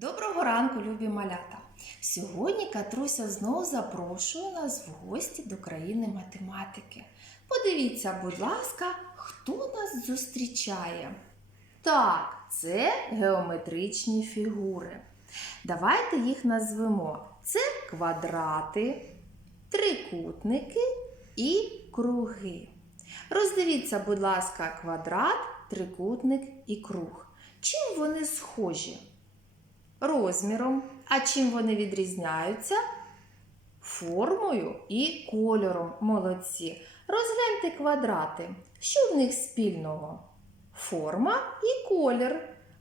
Доброго ранку, любі малята! Сьогодні Катруся знову запрошує нас в гості до країни математики. Подивіться, будь ласка, хто нас зустрічає? Так, це геометричні фігури. Давайте їх назвемо. Це квадрати, трикутники і круги. Роздивіться, будь ласка, квадрат, трикутник і круг. Чим вони схожі? Розміром. А чим вони відрізняються? Формою і кольором. Молодці. Розгляньте квадрати. Що в них спільного? Форма і колір.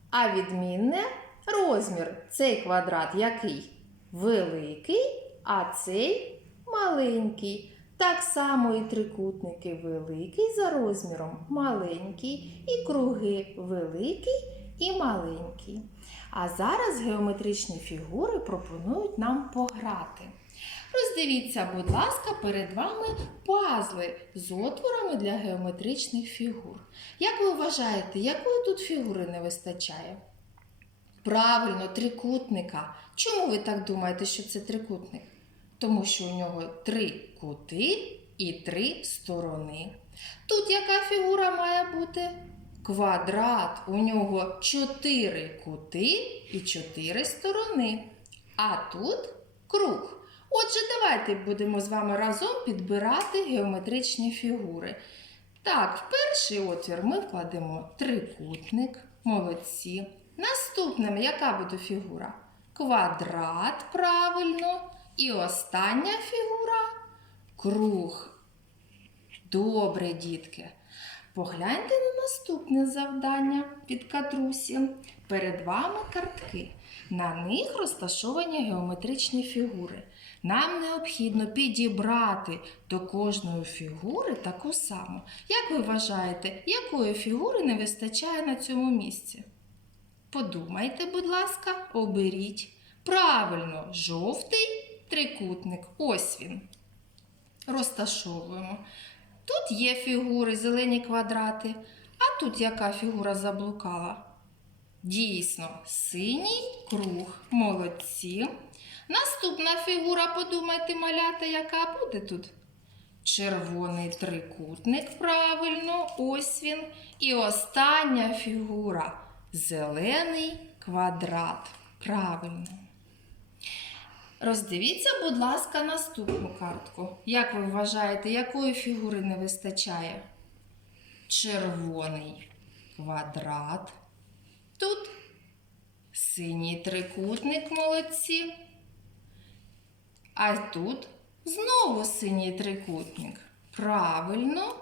А відмінне розмір. Цей квадрат який? Великий, а цей маленький. Так само і трикутники великий за розміром, маленький, і круги великий і маленький. А зараз геометричні фігури пропонують нам пограти. Роздивіться, будь ласка, перед вами пазли з отворами для геометричних фігур. Як ви вважаєте, якої тут фігури не вистачає? Правильно, трикутника. Чому ви так думаєте, що це трикутник? Тому що у нього три кути і три сторони. Тут яка фігура має бути? Квадрат. У нього чотири кути і чотири сторони. А тут круг. Отже, давайте будемо з вами разом підбирати геометричні фігури. Так, в перший отвір ми вкладемо трикутник. Молодці. Наступним яка буде фігура? Квадрат, правильно. І остання фігура круг. Добре, дітки. Погляньте на наступне завдання під катрусі. Перед вами картки. На них розташовані геометричні фігури. Нам необхідно підібрати до кожної фігури таку саму. Як ви вважаєте, якої фігури не вистачає на цьому місці? Подумайте, будь ласка, оберіть. Правильно, жовтий трикутник. Ось він. Розташовуємо. Тут є фігури, зелені квадрати. А тут яка фігура заблукала? Дійсно, синій круг. Молодці. Наступна фігура, подумайте, малята, яка буде тут? Червоний трикутник, правильно, ось він. І остання фігура зелений квадрат. Правильно. Роздивіться, будь ласка, наступну картку. Як ви вважаєте, якої фігури не вистачає? Червоний квадрат. Тут синій трикутник молодці. А тут знову синій трикутник. Правильно.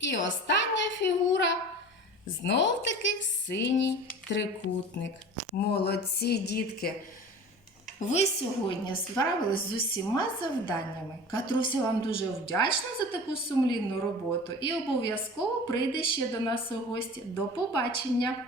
І остання фігура знов таки синій трикутник. Молодці, дітки. Ви сьогодні справились з усіма завданнями. Катруся вам дуже вдячна за таку сумлінну роботу і обов'язково прийде ще до нас у гості. До побачення!